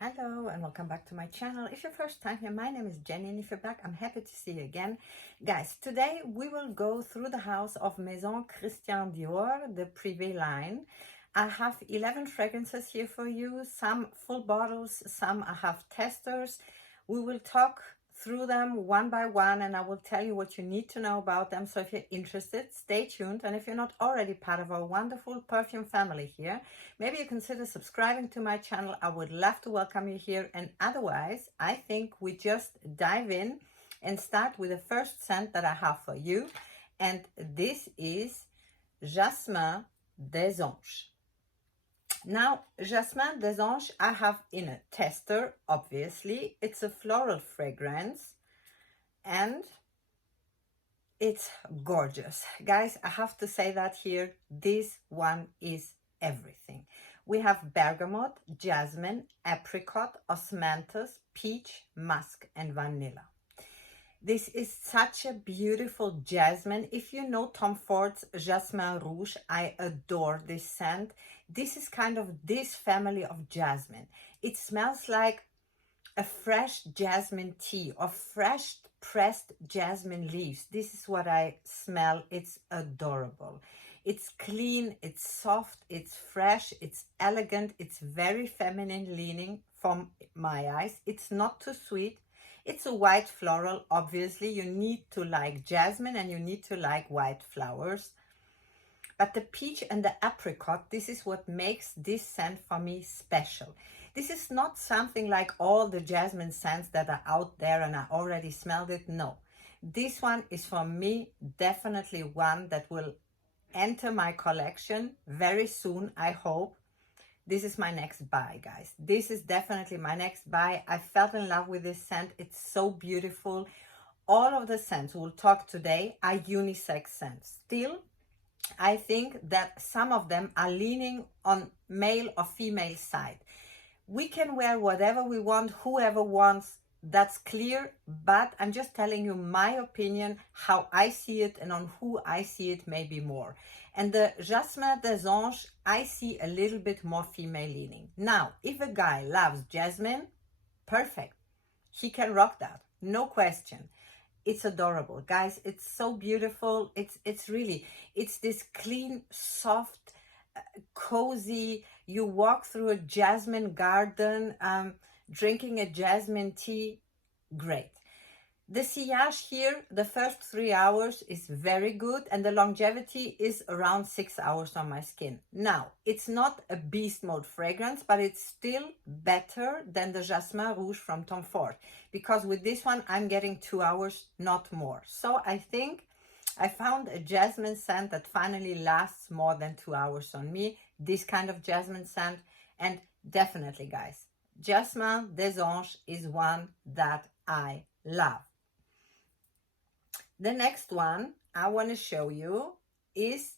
Hello and welcome back to my channel. If you're first time here, my name is Jenny, and if you're back, I'm happy to see you again. Guys, today we will go through the house of Maison Christian Dior, the PRIVEE line. I have 11 fragrances here for you, some full bottles, some I have testers. We will talk through them one by one and I will tell you what you need to know about them. So if you're interested, stay tuned. And if you're not already part of our wonderful perfume family here, maybe you consider subscribing to my channel. I would love to welcome you here. And otherwise, I think we just dive in and start with the first scent that I have for you. And this is Jasmin des Anges. Now, Jasmin des Anges, I have in a tester, obviously. It's a floral fragrance and it's gorgeous. Guys, I have to say that here, this one is everything. We have bergamot, jasmine, apricot, osmanthus, peach, musk, and vanilla. This is such a beautiful jasmine. If you know Tom Ford's Jasmin Rouge, I adore this scent. This is kind of this family of jasmine. It smells like a fresh jasmine tea or fresh pressed jasmine leaves. This is what I smell. It's adorable. It's clean, it's soft, it's fresh, it's elegant, it's very feminine leaning from my eyes. It's not too sweet. It's a white floral. Obviously, you need to like jasmine and you need to like white flowers. But the peach and the apricot, this is what makes this scent for me special. This is not something like all the jasmine scents that are out there and I already smelled it. No, this one is for me definitely one that will enter my collection very soon, I hope. This is my next buy, guys. This is definitely my next buy. I fell in love with this scent. It's so beautiful. All of the scents we'll talk today are unisex scents. Still, I think that some of them are leaning on male or female side. We can wear whatever we want, whoever wants, that's clear, but I'm just telling you my opinion, how I see it and on who I see it maybe more. And the Jasmin des Anges, I see a little bit more female leaning. Now, if a guy loves jasmine, perfect. He can rock that, no question. It's adorable, guys. It's so beautiful. It's this clean, soft, cozy. You walk through a jasmine garden, drinking a jasmine tea. Great. The sillage here, the first 3 hours is very good and the longevity is around 6 hours on my skin. Now, it's not a beast mode fragrance, but it's still better than the Jasmin Rouge from Tom Ford, because with this one, I'm getting 2 hours, not more. So I think I found a jasmine scent that finally lasts more than 2 hours on me, this kind of jasmine scent. And definitely, guys, Jasmin des Anges is one that I love. The next one I want to show you is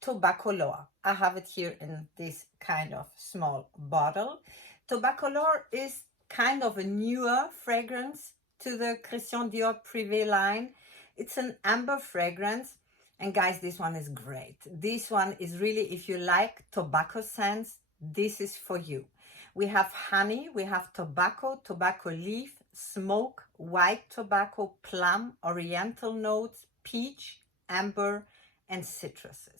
Tobacolor. I have it here in this kind of small bottle. Tobacolor is kind of a newer fragrance to the Christian Dior PRIVEE line. It's an amber fragrance. And guys, this one is great. This one is really, if you like tobacco scents, this is for you. We have honey, we have tobacco, tobacco leaf, smoke, white tobacco, plum, oriental notes, peach, amber, and citruses.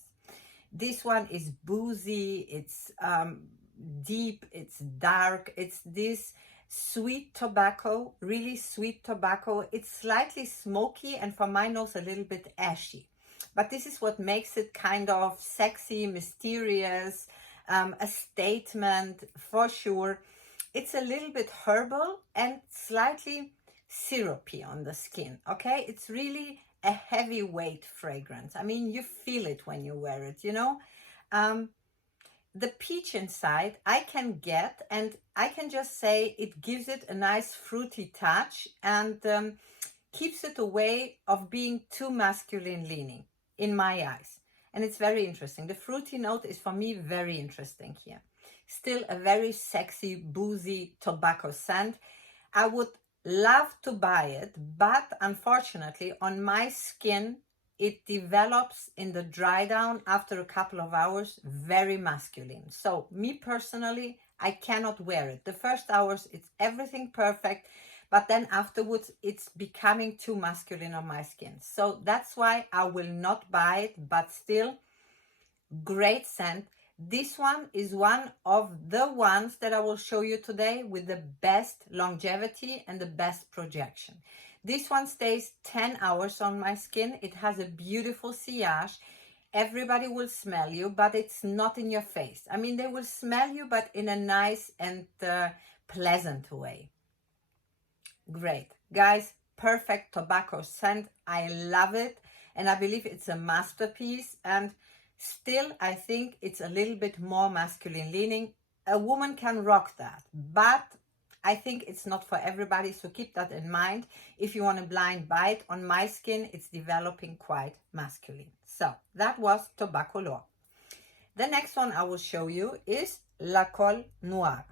This one is boozy, it's deep, it's dark, it's this sweet tobacco, really sweet tobacco. It's slightly smoky and for my nose a little bit ashy. But this is what makes it kind of sexy, mysterious, a statement for sure. It's a little bit herbal and slightly syrupy on the skin, okay? It's really a heavyweight fragrance. I mean, you feel it when you wear it, you know? The peach inside I can get, and I can just say it gives it a nice fruity touch and keeps it away of being too masculine leaning in my eyes. And it's very interesting. The fruity note is for me very interesting here. Still a very sexy, boozy tobacco scent. I would love to buy it, but unfortunately on my skin, it develops in the dry down after a couple of hours, very masculine. So me personally, I cannot wear it. The first hours, it's everything perfect, but then afterwards, it's becoming too masculine on my skin. So that's why I will not buy it, but still, great scent. This one is one of the ones that I will show you today with the best longevity and the best projection. This one stays 10 hours on my skin. It has a beautiful sillage. Everybody will smell you, but it's not in your face. I mean, they will smell you, but in a nice and pleasant way. Great. Guys, perfect tobacco scent. I love it. And I believe it's a masterpiece. And still, I think it's a little bit more masculine leaning. A woman can rock that, but I think it's not for everybody. So keep that in mind. If you want a blind buy it, on my skin, it's developing quite masculine. So that was Tobacolor. The next one I will show you is La Colle Noire.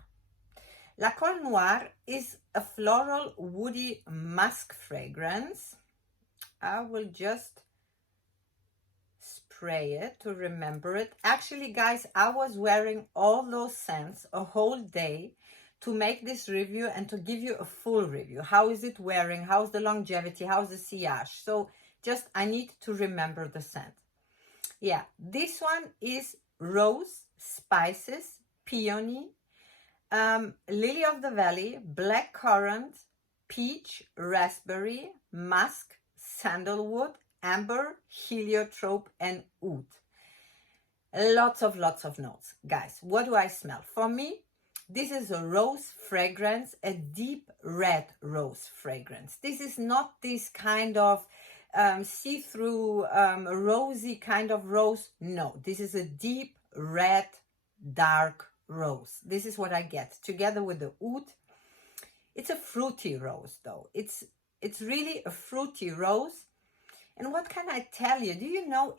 La Colle Noire is a floral woody musk fragrance. I will just spray it to remember it. Actually, guys, I was wearing all those scents a whole day to make this review and to give you a full review. How is it wearing? How's the longevity? How's the sillage? So just, I need to remember the scent. Yeah, this one is rose, spices, peony, lily of the valley, black currant, peach, raspberry, musk, sandalwood, amber, heliotrope, and oud. Lots of notes. Guys, what do I smell? For me, this is a rose fragrance, a deep red rose fragrance. This is not this kind of see-through rosy kind of rose. No, this is a deep red, dark rose. This is what I get together with the oud. It's a fruity rose though. It's really a fruity rose. And what can I tell you? Do you know,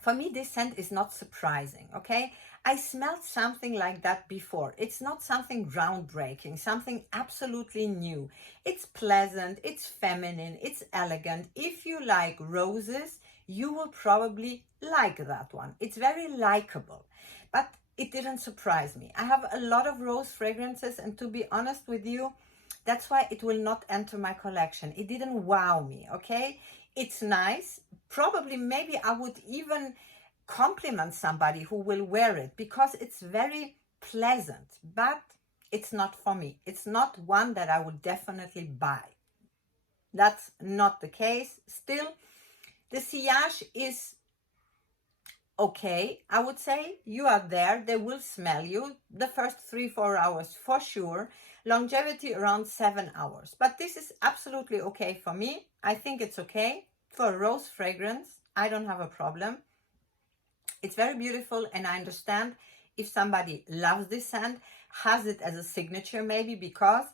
for me, this scent is not surprising, okay? I smelled something like that before. It's not something groundbreaking, something absolutely new. It's pleasant, it's feminine, it's elegant. If you like roses, you will probably like that one. It's very likable, but it didn't surprise me. I have a lot of rose fragrances, and to be honest with you, that's why it will not enter my collection. It didn't wow me, okay? It's nice. Probably, maybe I would even compliment somebody who will wear it because it's very pleasant, but it's not for me. It's not one that I would definitely buy. That's not the case. Still, the sillage is okay, I would say. You are there, they will smell you the first 3-4 hours for sure. Longevity around 7 hours, but this is absolutely okay for me. I think it's okay for a rose fragrance. I don't have a problem. It's very beautiful, and I understand if somebody loves this scent, has it as a signature maybe because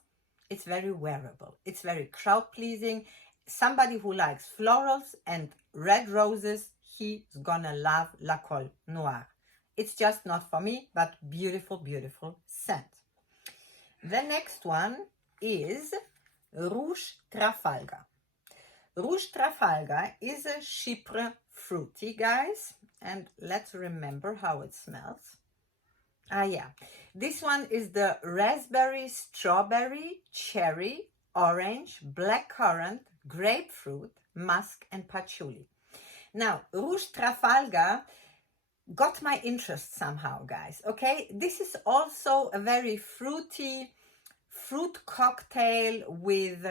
it's very wearable. It's very crowd pleasing. Somebody who likes florals and red roses, he's gonna love La Colle Noire. It's just not for me, but beautiful, beautiful scent. The next one is Rouge Trafalgar. Rouge Trafalgar is a Chypre fruity, guys. And let's remember how it smells. Ah, yeah. This one is the raspberry, strawberry, cherry, orange, blackcurrant, grapefruit, musk, and patchouli. Now, Rouge Trafalgar got my interest somehow, guys. Okay, this is also a very fruity fruit cocktail with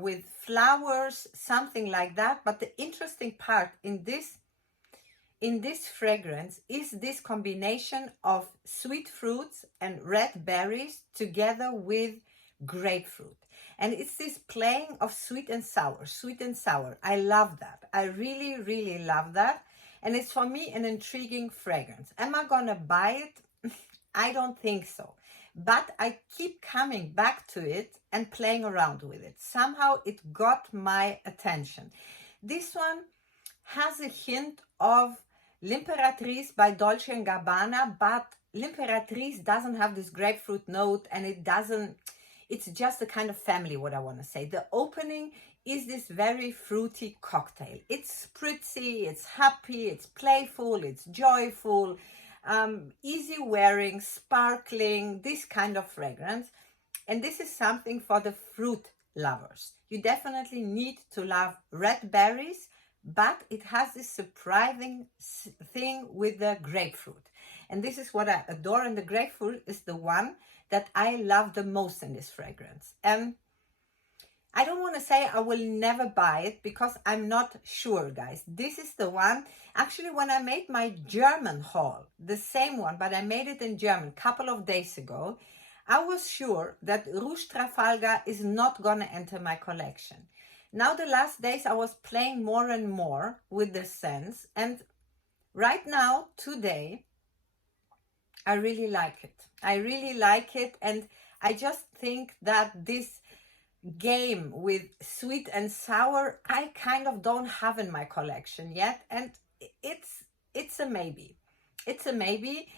with flowers, something like that. But the interesting part in this fragrance is this combination of sweet fruits and red berries together with grapefruit. And it's this playing of sweet and sour. I love that. I really, really love that. And it's for me an intriguing fragrance. Am I gonna buy it? I don't think so. But I keep coming back to it and playing around with it. Somehow it got my attention. This one has a hint of L'Imperatrice by Dolce & Gabbana, but L'Imperatrice doesn't have this grapefruit note, and it's just a kind of family, what I want to say. The opening is this very fruity cocktail. It's spritzy, it's happy, it's playful, it's joyful. easy wearing, sparkling, this kind of fragrance. And this is something for the fruit lovers. You definitely need to love red berries, but it has this surprising thing with the grapefruit. And this is what I adore, and the grapefruit is the one that I love the most in this fragrance. And I don't want to say I will never buy it because I'm not sure, guys. This is the one, actually when I made my German haul, the same one, but I made it in German a couple of days ago, I was sure that Rouge Trafalgar is not going to enter my collection. Now the last days I was playing more and more with the scents, and right now, today, I really like it. I really like it, and I just think that this game with sweet and sour, I kind of don't have in my collection yet, and it's a maybe. It's a maybe.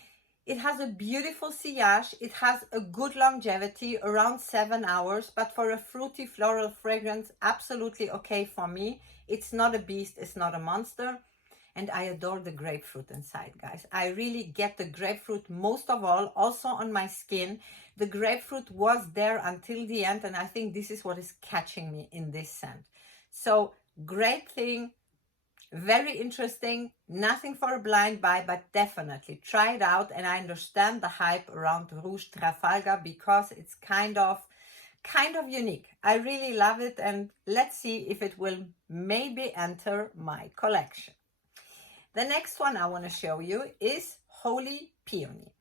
It has a beautiful sillage. It has a good longevity, around 7 hours, but for a fruity floral fragrance, absolutely okay for me. It's not a beast, it's not a monster. And I adore the grapefruit inside, guys. I really get the grapefruit most of all, also on my skin. The grapefruit was there until the end, and I think this is what is catching me in this scent. So, great thing. Very interesting, nothing for a blind buy, but definitely try it out. And I understand the hype around Rouge Trafalgar because it's kind of unique. I really love it, and let's see if it will maybe enter my collection. The next one I want to show you is Holy Peony.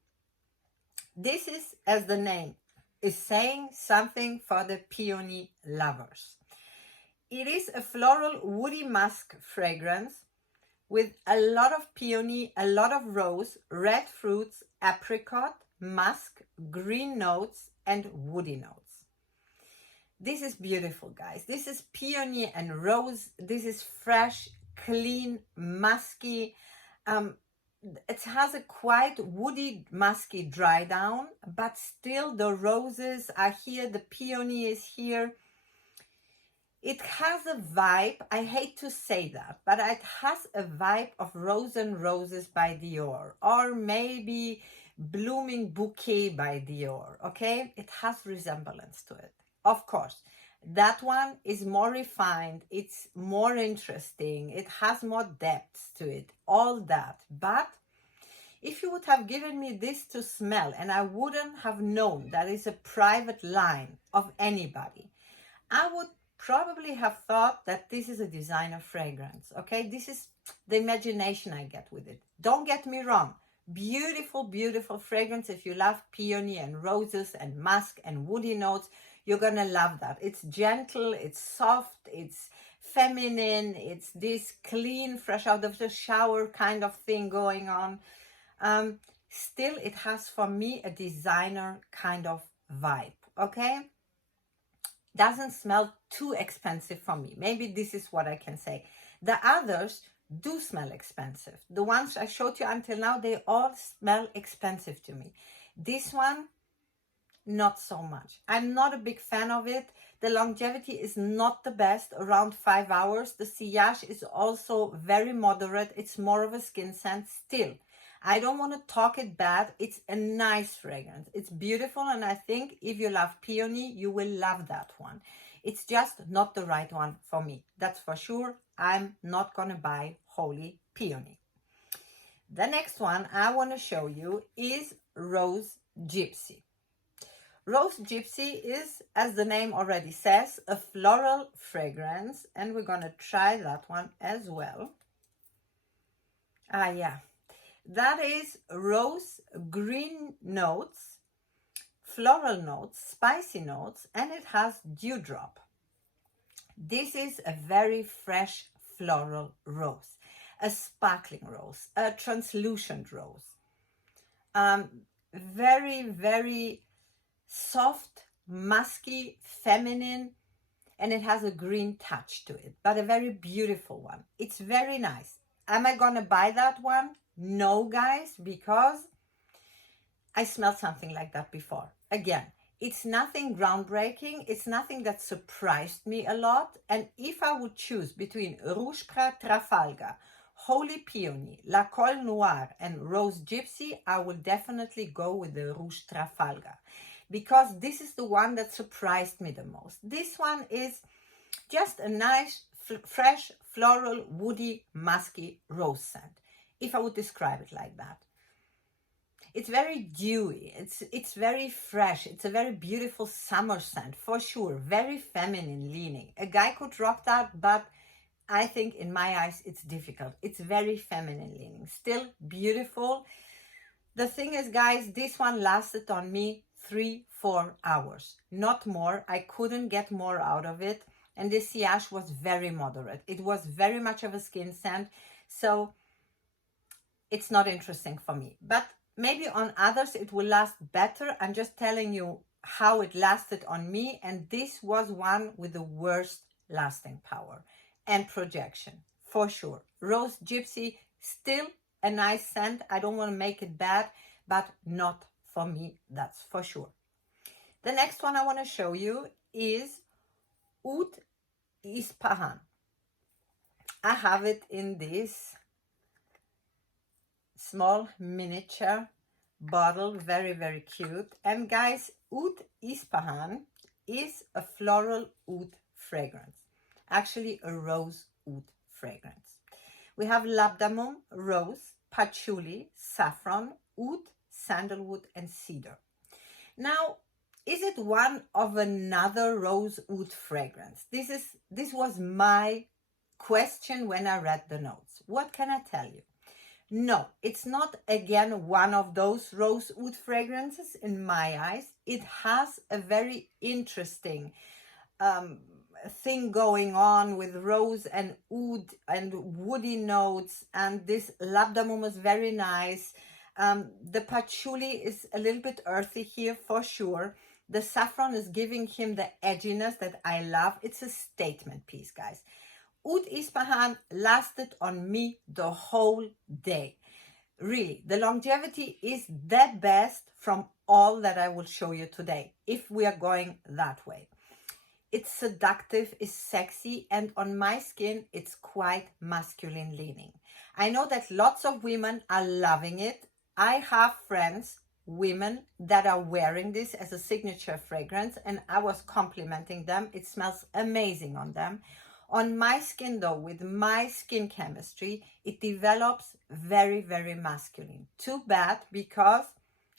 This is, as the name is saying, something for the peony lovers. It is a floral woody musk fragrance with a lot of peony, a lot of rose, red fruits, apricot, musk, green notes, and woody notes. This is beautiful, guys. This is peony and rose. This is fresh, clean, musky. It has a quite woody, musky dry down, but still the roses are here, the peony is here. It has a vibe, I hate to say that, but it has a vibe of Rose and Roses by Dior, or maybe Blooming Bouquet by Dior, okay? It has resemblance to it, of course. That one is more refined, it's more interesting, it has more depth to it, all that. But if you would have given me this to smell, and I wouldn't have known that it's a private line of anybody, I would probably have thought that this is a designer fragrance, okay? This is the imagination I get with it. Don't get me wrong. Beautiful, beautiful fragrance. If you love peony and roses and musk and woody notes, you're gonna love that. It's gentle, it's soft, it's feminine, it's this clean, fresh out of the shower kind of thing going on. Still, it has for me a designer kind of vibe, okay? Doesn't smell too expensive for me. Maybe this is what I can say. The others do smell expensive. The ones I showed you until now, they all smell expensive to me. This one, not so much. I'm not a big fan of it. The longevity is not the best, around 5 hours. The sillage is also very moderate. It's more of a skin scent still. I don't want to talk it bad. It's a nice fragrance. It's beautiful, and I think if you love peony, you will love that one. It's just not the right one for me. That's for sure. I'm not going to buy Holy Peony. The next one I want to show you is Rose Gypsy. Rose Gypsy is, as the name already says, a floral fragrance, and we're going to try that one as well. Yeah. That is rose, green notes, floral notes, spicy notes, and it has dewdrop. This is a very fresh floral rose, a sparkling rose, a translucent rose. Very, very soft, musky, feminine, and it has a green touch to it, but a very beautiful one. It's very nice. Am I gonna buy that one? No, guys, because I smelled something like that before. Again, it's nothing groundbreaking. It's nothing that surprised me a lot. And if I would choose between Rouge Trafalgar Holy Peony, La Colle Noire, and Rose Gypsy, I will definitely go with the Rouge Trafalgar, because this is the one that surprised me the most. This one is just a nice, fresh, floral, woody, musky rose scent, if I would describe it like that. It's very dewy, it's very fresh, it's a very beautiful summer scent, for sure, very feminine leaning. A guy could rock that, but I think in my eyes it's difficult. It's very feminine leaning, still beautiful. The thing is, guys, this one lasted on me 3-4 hours, not more. I couldn't get more out of it, and the sillage was very moderate. It was very much of a skin scent, so it's not interesting for me. But maybe on others it will last better. I'm just telling you how it lasted on me, and this was one with the worst lasting power and projection, for sure. Rose Gypsy, still a nice scent. I don't want to make it bad, but not for me, that's for sure. The next one I want to show you is Oud Ispahan. I have it in this small miniature bottle, very, very cute. And guys, Oud Ispahan is a floral oud fragrance. Actually a rose oud fragrance. We have labdamum, rose, patchouli, saffron, oud, sandalwood, and cedar. Now, is it one of another rose oud fragrance? This was my question when I read the notes. What can I tell you? No, it's not again one of those rose oud fragrances in my eyes. It has a very interesting thing going on with rose and oud and woody notes, and this labdamum is very nice. The patchouli is a little bit earthy here, for sure. The saffron is giving him the edginess that I love. It's a statement piece, guys. Oud Ispahan lasted on me the whole day. Really, the longevity is the best from all that I will show you today, if we are going that way. It's seductive, it's sexy, and on my skin, it's quite masculine leaning. I know that lots of women are loving it. I have friends, women, that are wearing this as a signature fragrance, and I was complimenting them. It smells amazing on them. On my skin, though, with my skin chemistry, it develops very, very masculine. Too bad, because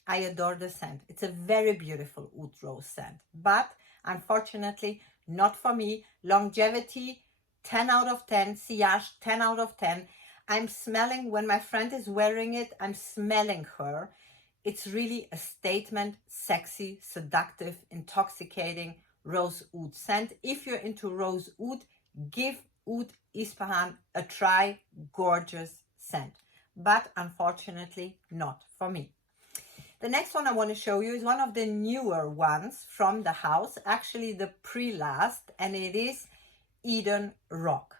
I adore the scent. It's a very beautiful oud rose scent, but unfortunately, not for me. Longevity, 10 out of 10. Sillage, 10 out of 10. I'm smelling, when my friend is wearing it, I'm smelling her. It's really a statement, sexy, seductive, intoxicating rose oud scent. If you're into rose oud, give Oud Ispahan a try. Gorgeous scent, but unfortunately not for me. The next one I want to show you is one of the newer ones from the house, actually the pre-last, and it is Eden Rock.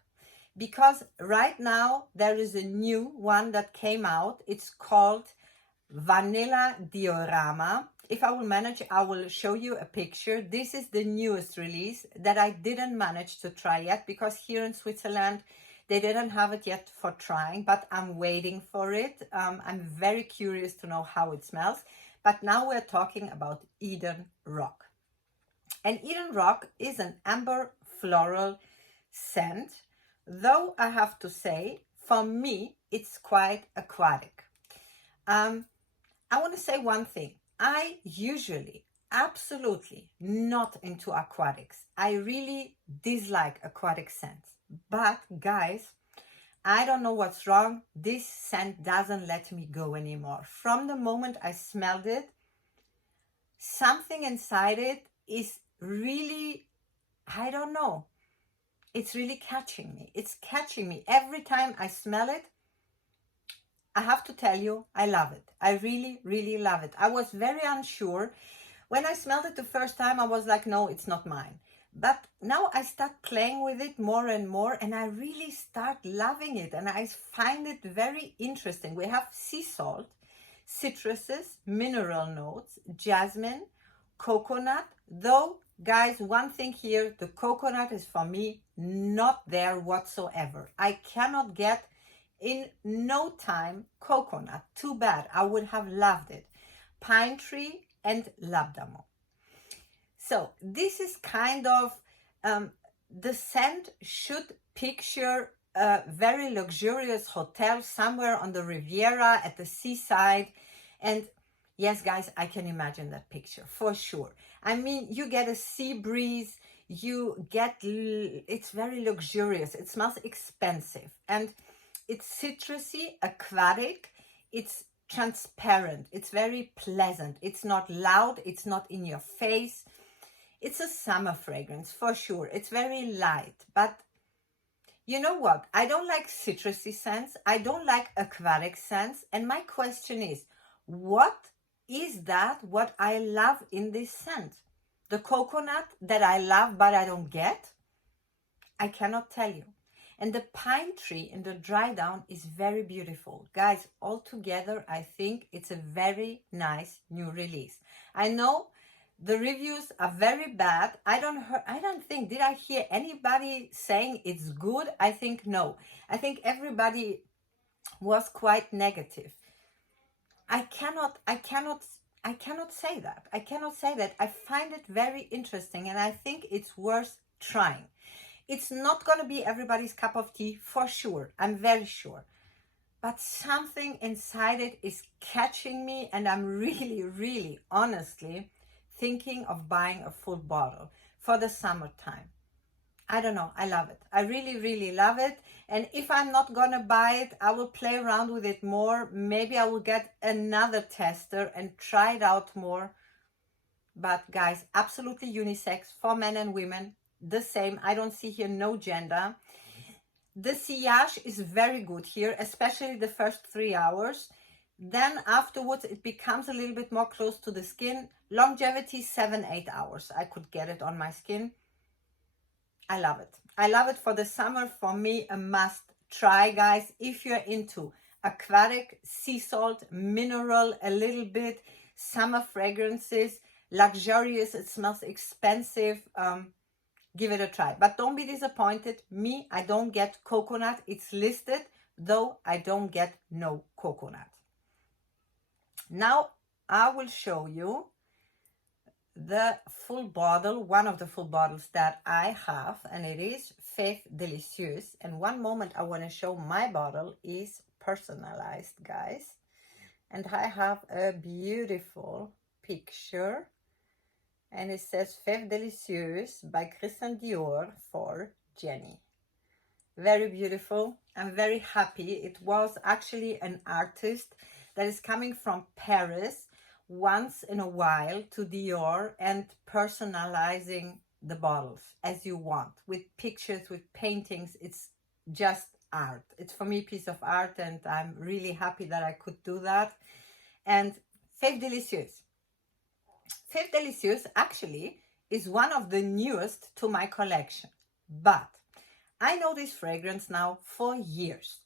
Because right now there is a new one that came out. It's called Vanilla Diorama. If I will manage, I will show you a picture. This is the newest release that I didn't manage to try yet, because here in Switzerland they didn't have it yet for trying, but I'm waiting for it. I'm very curious to know how it smells. But now we're talking about Eden Rock. And Eden Rock is an amber floral scent, though I have to say, for me, it's quite aquatic. I want to say one thing. I usually absolutely not into aquatics. I really dislike aquatic scents. But guys, I don't know what's wrong. This scent doesn't let me go anymore. From the moment I smelled it, something inside it is really, I don't know. It's really catching me. It's catching me. Every time I smell it, I have to tell you, I love it. I really, really love it. I was very unsure. When I smelled it the first time, I was like, no, it's not mine. But now I start playing with it more and more, and I really start loving it. And I find it very interesting. We have sea salt, citruses, mineral notes, jasmine, coconut. Though, guys, one thing here, the coconut is for me not there whatsoever. I cannot get In no time, coconut. Too bad. I would have loved it. Pine tree and labdamo. So this is kind of, the scent should picture a very luxurious hotel somewhere on the Riviera at the seaside. And yes, guys, I can imagine that picture for sure. I mean, you get a sea breeze, you get, it's very luxurious. It smells expensive and it's citrusy, aquatic, it's transparent, it's very pleasant. It's not loud, it's not in your face. It's a summer fragrance for sure. It's very light, but you know what? I don't like citrusy scents. I don't like aquatic scents. And my question is, what is that what I love in this scent? The coconut that I love but I don't get? I cannot tell you. And the pine tree in the dry down is very beautiful. Guys, altogether, I think it's a very nice new release. I know the reviews are very bad. I don't think, did I hear anybody saying it's good? I think no. I think everybody was quite negative. I cannot say that. I cannot say that. I find it very interesting and I think it's worth trying. It's not going to be everybody's cup of tea for sure. I'm very sure. But something inside it is catching me and I'm really, really honestly thinking of buying a full bottle for the summertime. I don't know. I love it. I really, really love it. And if I'm not going to buy it, I will play around with it more. Maybe I will get another tester and try it out more. But guys, absolutely unisex for men and women. The same. I don't see here no gender. The sillage is very good here, especially the first 3 hours. Then afterwards, it becomes a little bit more close to the skin. Longevity, 7-8 hours. I could get it on my skin. I love it. I love it for the summer. For me, a must try, guys. If you're into aquatic, sea salt, mineral, a little bit, summer fragrances, luxurious, it smells expensive, give it a try. But don't be disappointed. Me, I don't get coconut. It's listed, though I don't get no coconut. Now I will show you the full bottle, one of the full bottles that I have, and it is Fève Délicieuse. And one moment I want to show my bottle is personalized, guys. And I have a beautiful picture. And it says Fève Délicieuse by Dior for Jenny. Very beautiful. I'm very happy. It was actually an artist that is coming from Paris once in a while to Dior and personalizing the bottles as you want, with pictures, with paintings. It's just art. It's for me a piece of art and I'm really happy that I could do that. And Fève Délicieuse. Fève Délicieuse actually is one of the newest to my collection, but I know this fragrance now for years.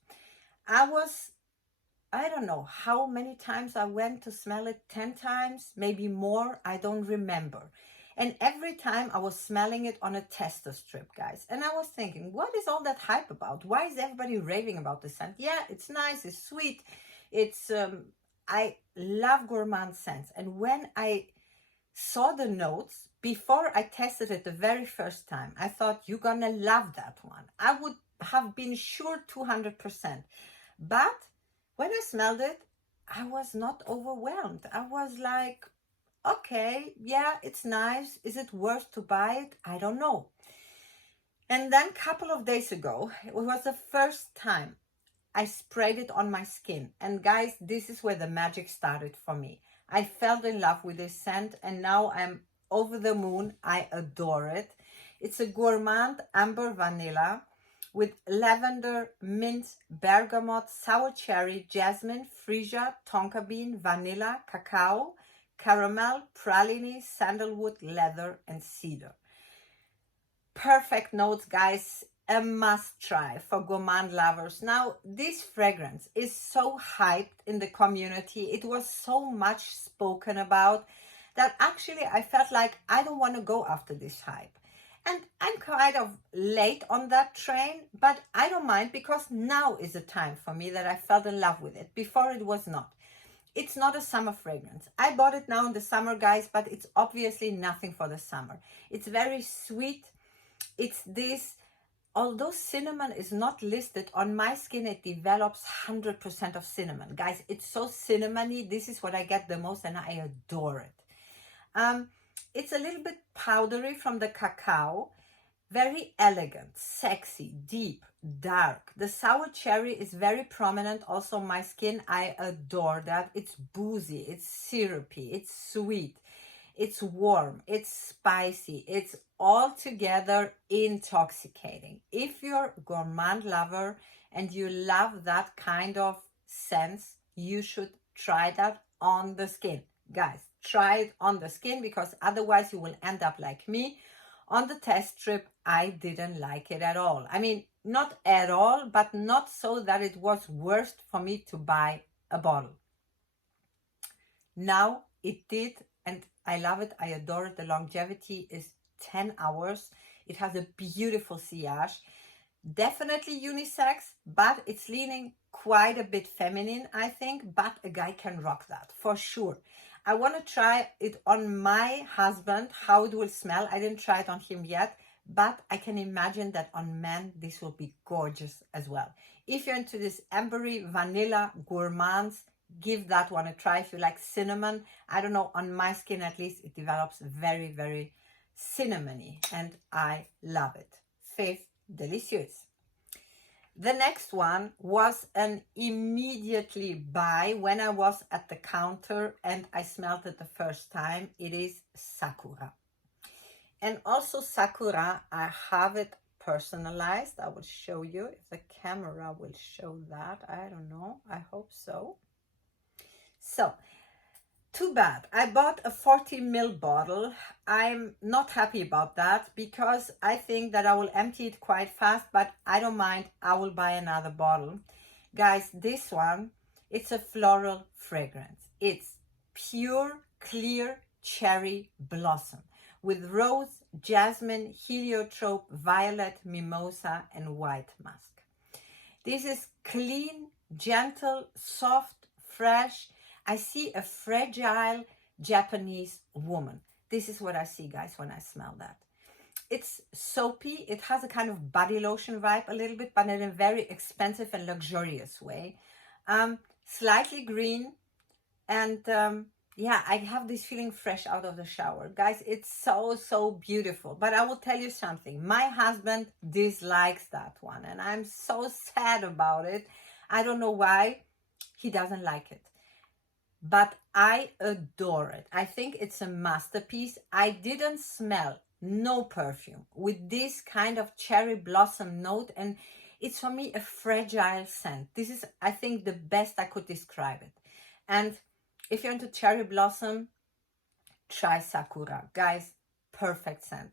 I don't know how many times I went to smell it, 10 times, maybe more, I don't remember. And every time I was smelling it on a tester strip, guys. And I was thinking, what is all that hype about? Why is everybody raving about this scent? Yeah, it's nice, it's sweet. It's, I love gourmand scents. And when I saw the notes, before I tested it the very first time, I thought, you're gonna love that one. I would have been sure 200%. But when I smelled it, I was not overwhelmed. I was like, okay, yeah, it's nice. Is it worth to buy it? I don't know. And then a couple of days ago, it was the first time I sprayed it on my skin. And guys, this is where the magic started for me. I fell in love with this scent and now I'm over the moon. I adore it. It's a gourmand amber vanilla with lavender, mint, bergamot, sour cherry, jasmine, freesia, tonka bean, vanilla, cacao, caramel, praline, sandalwood, leather, and cedar. Perfect notes, guys. A must try for gourmand lovers. Now, this fragrance is so hyped in the community. It was so much spoken about that actually I felt like I don't want to go after this hype. And I'm kind of late on that train, but I don't mind because now is the time for me that I fell in love with it. Before it was not. It's not a summer fragrance. I bought it now in the summer, guys, but it's obviously nothing for the summer. It's very sweet. It's this, although cinnamon is not listed, on my skin it develops 100% of cinnamon. Guys, it's so cinnamony. This is what I get the most and I adore it. It's a little bit powdery from the cacao. Very elegant, sexy, deep, dark. The sour cherry is very prominent also on my skin. I adore that. It's boozy, it's syrupy, it's sweet, it's warm, it's spicy. It's altogether intoxicating. If you're a gourmand lover and you love that kind of sense, you should try that on the skin. Guys, try it on the skin because otherwise you will end up like me. On the test strip, I didn't like it at all. I mean, not at all, but not so that it was worth for me to buy a bottle. Now it did, and I love it. I adore it. The longevity is 10 hours. It has a beautiful sillage. Definitely unisex, but it's leaning quite a bit feminine, I think, but a guy can rock that for sure. I want to try it on my husband, how it will smell. I didn't try it on him yet, but I can imagine that on men, this will be gorgeous as well. If you're into this ambery, vanilla, gourmands, give that one a try. If you like cinnamon, I don't know, on my skin at least, it develops very, very cinnamony, and I love it. Fève Délicieuse. The next one was an immediately buy when I was at the counter and I smelled it the first time. It is Sakura. And also Sakura, I have it personalized. I will show you if the camera will show that. I don't know. I hope so. So, too bad. I bought a 40 ml bottle. I'm not happy about that because I think that I will empty it quite fast, but I don't mind. I will buy another bottle. Guys, this one, it's a floral fragrance. It's pure, clear cherry blossom with rose, jasmine, heliotrope, violet, mimosa, and white musk. This is clean, gentle, soft, fresh. I see a fragile Japanese woman. This is what I see, guys, when I smell that. It's soapy. It has a kind of body lotion vibe a little bit, but in a very expensive and luxurious way. Slightly green. And yeah, I have this feeling fresh out of the shower. Guys, it's so, so beautiful. But I will tell you something. My husband dislikes that one. And I'm so sad about it. I don't know why he doesn't like it. But I adore it. I think it's a masterpiece. I didn't smell no perfume with this kind of cherry blossom note, and it's for me a fragile scent. This is, I think, the best I could describe it. And if you're into cherry blossom, try Sakura. Guys, perfect scent.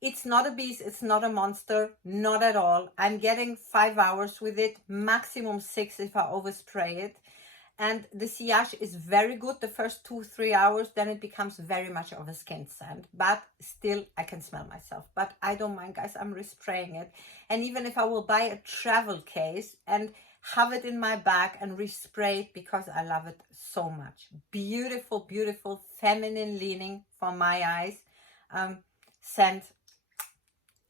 It's not a beast, it's not a monster, not at all. I'm getting 5 hours with it, maximum 6 if I overspray it. And the sillage is very good the first 2-3 hours, then it becomes very much of a skin scent. But still, I can smell myself. But I don't mind, guys, I'm respraying it. And even if I will buy a travel case and have it in my bag and respray it because I love it so much. Beautiful, beautiful, feminine leaning for my eyes. Scent,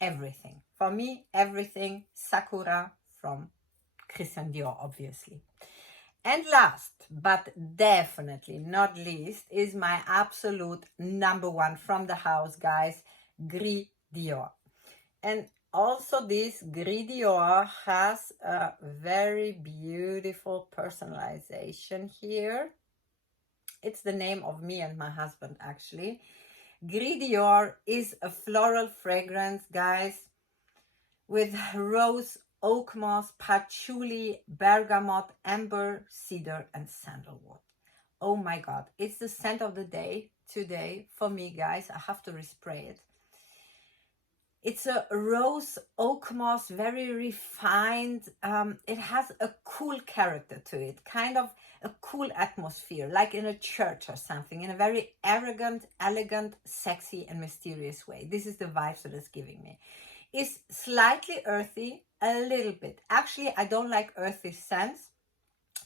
everything. For me, everything. Sakura from Christian Dior, obviously. And last, but definitely not least, is my absolute #1 from the house, guys, Gris Dior. And also this Gris Dior has a very beautiful personalization here. It's the name of me and my husband, actually. Gris Dior is a floral fragrance, guys, with rose, oak moss, patchouli, bergamot, amber, cedar, and sandalwood. Oh my God, it's the scent of the day today for me, guys. I have to respray it. It's a rose, oak moss, very refined. It has a cool character to it, kind of a cool atmosphere, like in a church or something, in a very arrogant, elegant, sexy, and mysterious way. This is the vibes that it's giving me. It's slightly earthy, a little bit. Actually, I don't like earthy scents,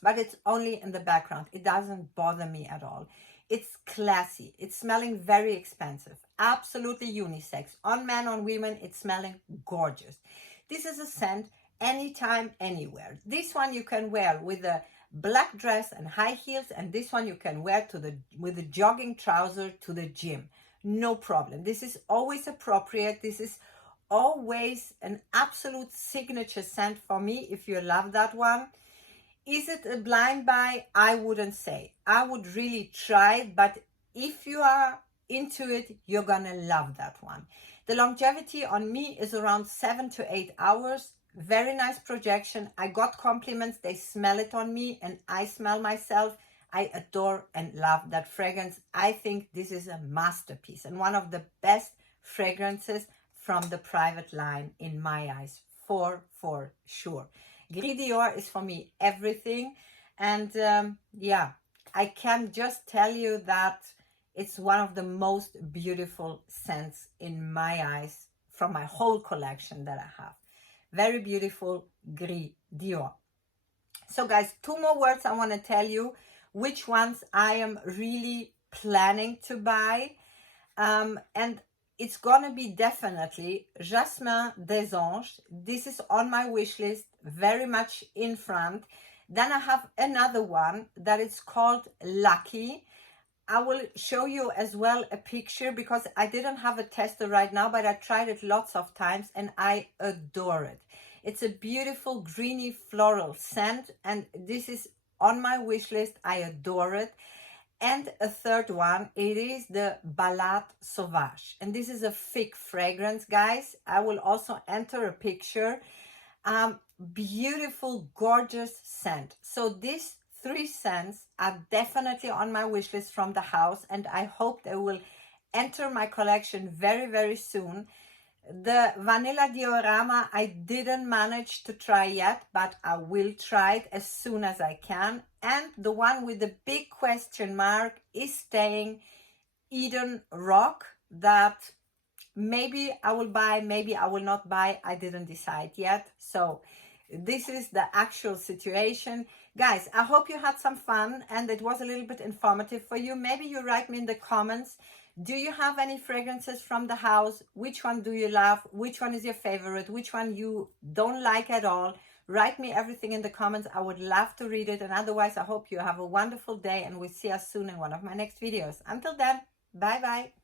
but it's only in the background. It doesn't bother me at all. It's classy. It's smelling very expensive. Absolutely unisex. On men, on women, it's smelling gorgeous. This is a scent anytime, anywhere. This one you can wear with a black dress and high heels, and this one you can wear with a jogging trouser to the gym. No problem. This is always appropriate. This is always an absolute signature scent for me, if you love that one. Is it a blind buy? I wouldn't say. I would really try it, but if you are into it, you're gonna love that one. The longevity on me is around 7 to 8 hours. Very nice projection. I got compliments. They smell it on me and I smell myself. I adore and love that fragrance. I think this is a masterpiece and one of the best fragrances from the PRIVEE line in my eyes, for sure. Gridior is for me everything, and yeah, I can just tell you that it's one of the most beautiful scents in my eyes from my whole collection that I have. Very beautiful Gris Dior. So guys, 2 more words I want to tell you which ones I am really planning to buy, and it's gonna be definitely Jasmin des Anges. This is on my wish list, very much in front. Then I have another one that is called Lucky. I will show you as well a picture because I didn't have a tester right now, but I tried it lots of times and I adore it. It's a beautiful greeny floral scent and this is on my wish list. I adore it. And a third one, it is the Balade Sauvage. And this is a fig fragrance, guys. I will also enter a picture. Beautiful, gorgeous scent. So these 3 scents are definitely on my wish list from the house. And I hope they will enter my collection very, very soon. The Vanilla Diorama, I didn't manage to try yet, but I will try it as soon as I can. And the one with the big question mark is staying Eden Rock, that maybe I will buy, maybe I will not buy. I didn't decide yet. So this is the actual situation. Guys, I hope you had some fun and it was a little bit informative for you. Maybe you write me in the comments. Do you have any fragrances from the house? Which one do you love? Which one is your favorite? Which one you don't like at all? Write me everything in the comments. I would love to read it. And otherwise, I hope you have a wonderful day and we'll see us soon in one of my next videos. Until then, bye-bye.